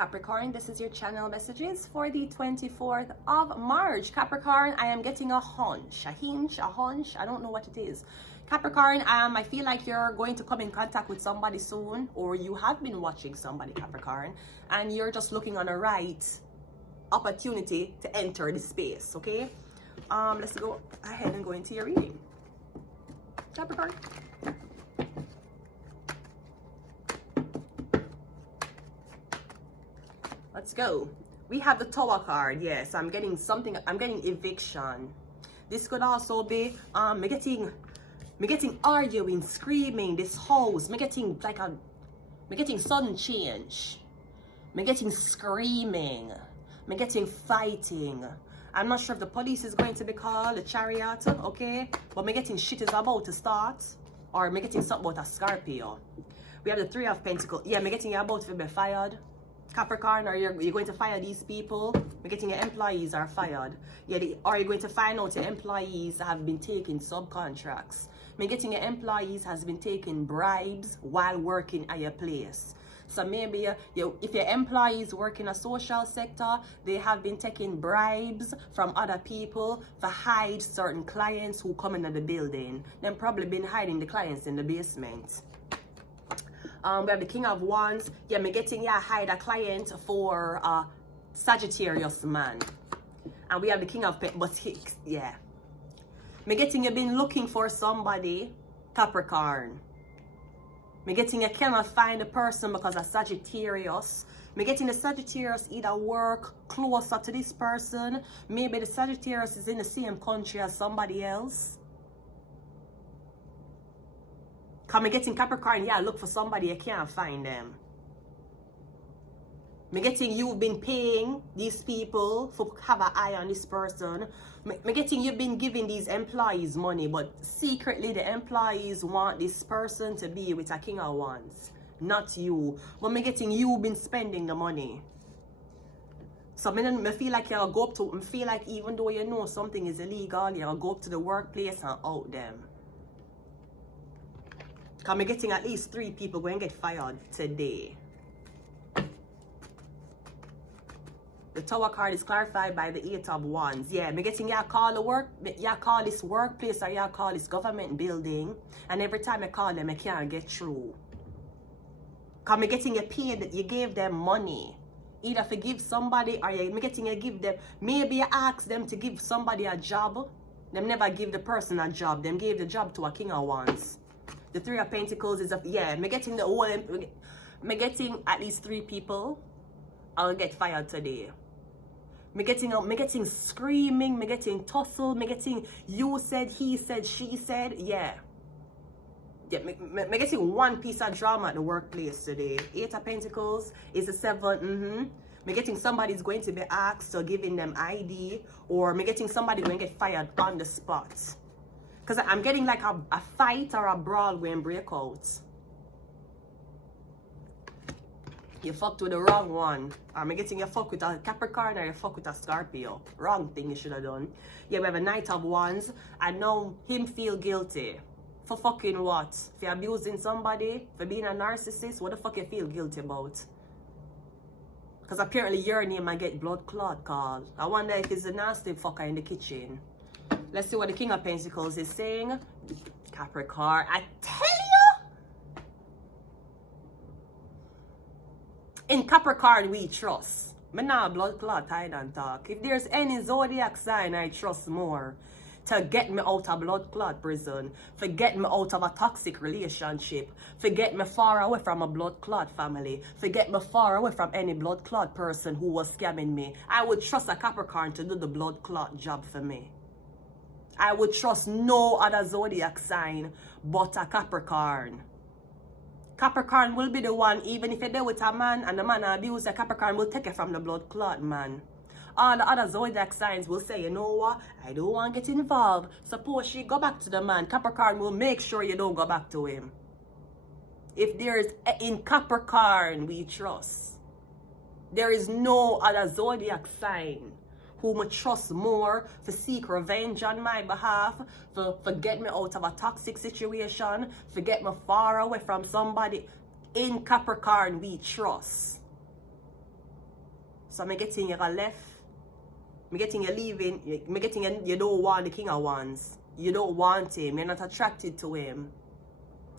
Capricorn. This is your channel messages for the 24th of March. Capricorn, I am getting a hunch, a hunch. I don't know what it is. Capricorn, I feel like you're going to come in contact with somebody soon, or you have been watching somebody, Capricorn, and you're just looking on a right opportunity to enter the space, okay? Let's go ahead and go into your reading. Capricorn. Let's go. We have the Tower card. Yes, I'm getting something. I'm getting eviction. This could also be me getting arguing, screaming. This house. Me getting sudden change. Me getting screaming. Me getting fighting. I'm not sure if the police is going to be called, the chariot, okay? But me getting shit is about to start, or me getting something about a Scorpio. We have the Three of Pentacles. Yeah, me getting you about to be fired. Capricorn, or you're going to fire these people. We're getting your employees are fired. Yeah, or you're going to find out your employees have been taking subcontracts. We're getting your employees has been taking bribes while working at your place. So maybe if your employees work in a social sector, they have been taking bribes from other people to hide certain clients who come into the building. They've probably been hiding the clients in the basement. We have the King of Wands. Yeah, me getting hide a client for Sagittarius man. And we have the King of Pentacles. Yeah. Me getting you been looking for somebody, Capricorn. Me getting you cannot find a person because of Sagittarius. Me getting the Sagittarius either work closer to this person. Maybe the Sagittarius is in the same country as somebody else. Come me getting Capricorn, yeah, look for somebody, you can't find them. Me getting you've been paying these people for have an eye on this person. Me getting you've been giving these employees money, but secretly the employees want this person to be with a King of Wands, not you. But me getting you've been spending the money. So me feel like you'll go up to, me feel like even though you know something is illegal, you'll go up to the workplace and out them. Because I'm getting at least 3 people going to get fired today. The Tower card is clarified by the 8 of Wands. Yeah, I'm getting you call this workplace, or you call this government building, and every time I call them, I can't get through. Because I'm getting you paid that you gave them money. Either to give somebody, or I'm getting you give them, maybe you ask them to give somebody a job. Them never give the person a job. Them gave the job to a King of Wands. The Three of Pentacles is me getting the whole, me getting at least 3 people. I'll get fired today. Me getting screaming, me getting tussle, me getting you said, he said, she said, yeah. Yeah, me getting one piece of drama at the workplace today. 8 of Pentacles is a 7. Me getting somebody's going to be asked or giving them ID, or me getting somebody going to get fired on the spot. Because I'm getting like a fight or a brawl going to break out. You fucked with the wrong one. Or I'm getting you fuck with a Capricorn, or you fuck with a Scorpio. Wrong thing you should have done. Yeah, we have a Knight of Wands. I know him feel guilty. For fucking what? For abusing somebody? For being a narcissist? What the fuck you feel guilty about? Because apparently your name might get blood clot called. I wonder if it's a nasty fucker in the kitchen. Let's see what the King of Pentacles is saying. Capricorn, I tell you! In Capricorn, we trust. Me not blood clot hide and talk. If there's any zodiac sign I trust more to get me out of blood clot prison, for get me out of a toxic relationship, for get me far away from a blood clot family, for get me far away from any blood clot person who was scamming me, I would trust a Capricorn to do the blood clot job for me. I would trust no other zodiac sign but a Capricorn. Capricorn will be the one, even if you're there with a man and the man abuse a Capricorn will take it from the blood clot man. All the other zodiac signs will say, you know what, I don't want to get involved. Suppose she go back to the man. Capricorn will make sure you don't go back to him. If there is, in Capricorn we trust. There is no other zodiac sign whom I trust more to seek revenge on my behalf, for get me out of a toxic situation, for get me far away from somebody. In Capricorn we trust. So I'm getting you left. I'm getting you leaving. I'm getting you don't want the King of Wands. You don't want him. You're not attracted to him.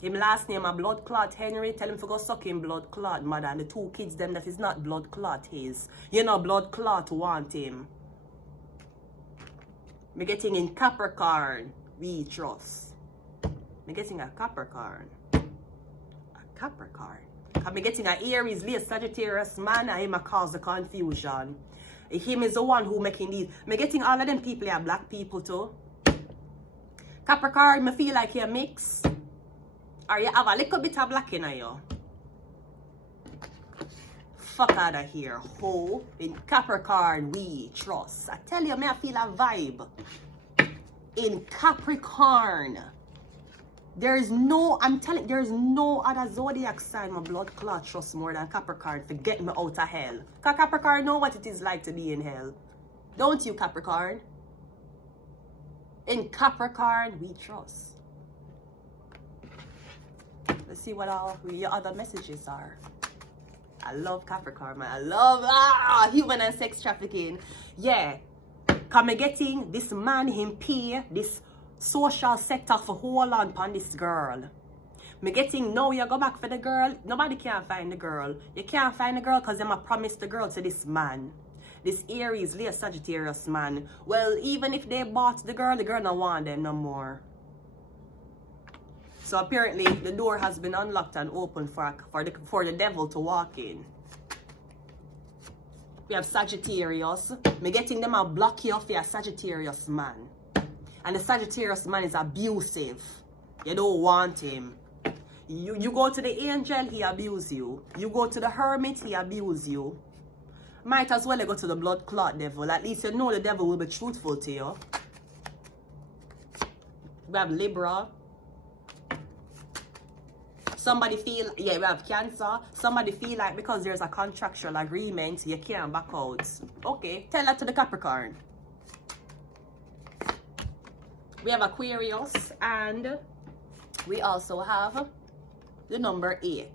Him last name a blood clot Henry. Tell him to go suck him blood clot mother. And the two kids them that is not blood clot his. You know blood clot want him. Me getting in Capricorn. We trust. Me getting a Capricorn. A Capricorn. I'm getting an Aries, Leo, Sagittarius man. And him a cause the confusion. Him is the one who making these. Me getting all of them people are black people too. Capricorn, me feel like you're mixed. Or you have a little bit of black in you. Fuck out of here, ho. In Capricorn, we trust. I tell you, I feel a vibe. In Capricorn. There's no other zodiac sign my blood clot trust more than Capricorn for get me out of hell. Because Capricorn know what it is like to be in hell. Don't you, Capricorn? In Capricorn, we trust. Let's see what all your other messages are. I love Capricorn, man. I love human and sex trafficking. Yeah. Come getting this man him pay this social sector for hold on upon this girl. Me getting now you go back for the girl. Nobody can find the girl. You can't find the girl because them a promise the girl to this man. This Aries, Leo, Sagittarius man. Well, even if they bought the girl don't want them no more. So apparently the door has been unlocked and opened for the devil to walk in. We have Sagittarius. Me getting them a block you off for a Sagittarius man. And the Sagittarius man is abusive. You don't want him. You go to the angel, he abuse you. You go to the hermit, he abuse you. Might as well go to the blood clot devil. At least you know the devil will be truthful to you. We have Libra. Somebody feel, yeah, we have Cancer. Somebody feel like because there's a contractual agreement, you can't back out. Okay, tell that to the Capricorn. We have Aquarius and we also have the number 8.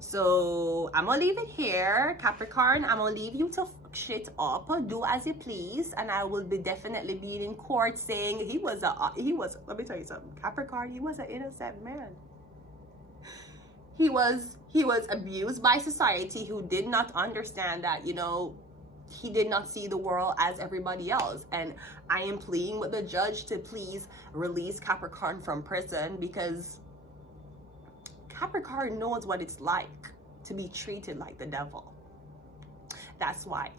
So I'm gonna leave it here, Capricorn. I'm gonna leave you to fuck shit up, do as you please, and I will be definitely be in court saying he was let me tell you something, Capricorn, he was an innocent man. He was abused by society who did not understand that, you know, he did not see the world as everybody else. And I am pleading with the judge to please release Capricorn from prison because Capricorn knows what it's like to be treated like the devil. That's why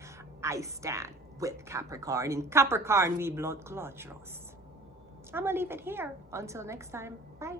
I stand with Capricorn. In Capricorn, we blood clot trust. I'm gonna leave it here. Until next time, bye.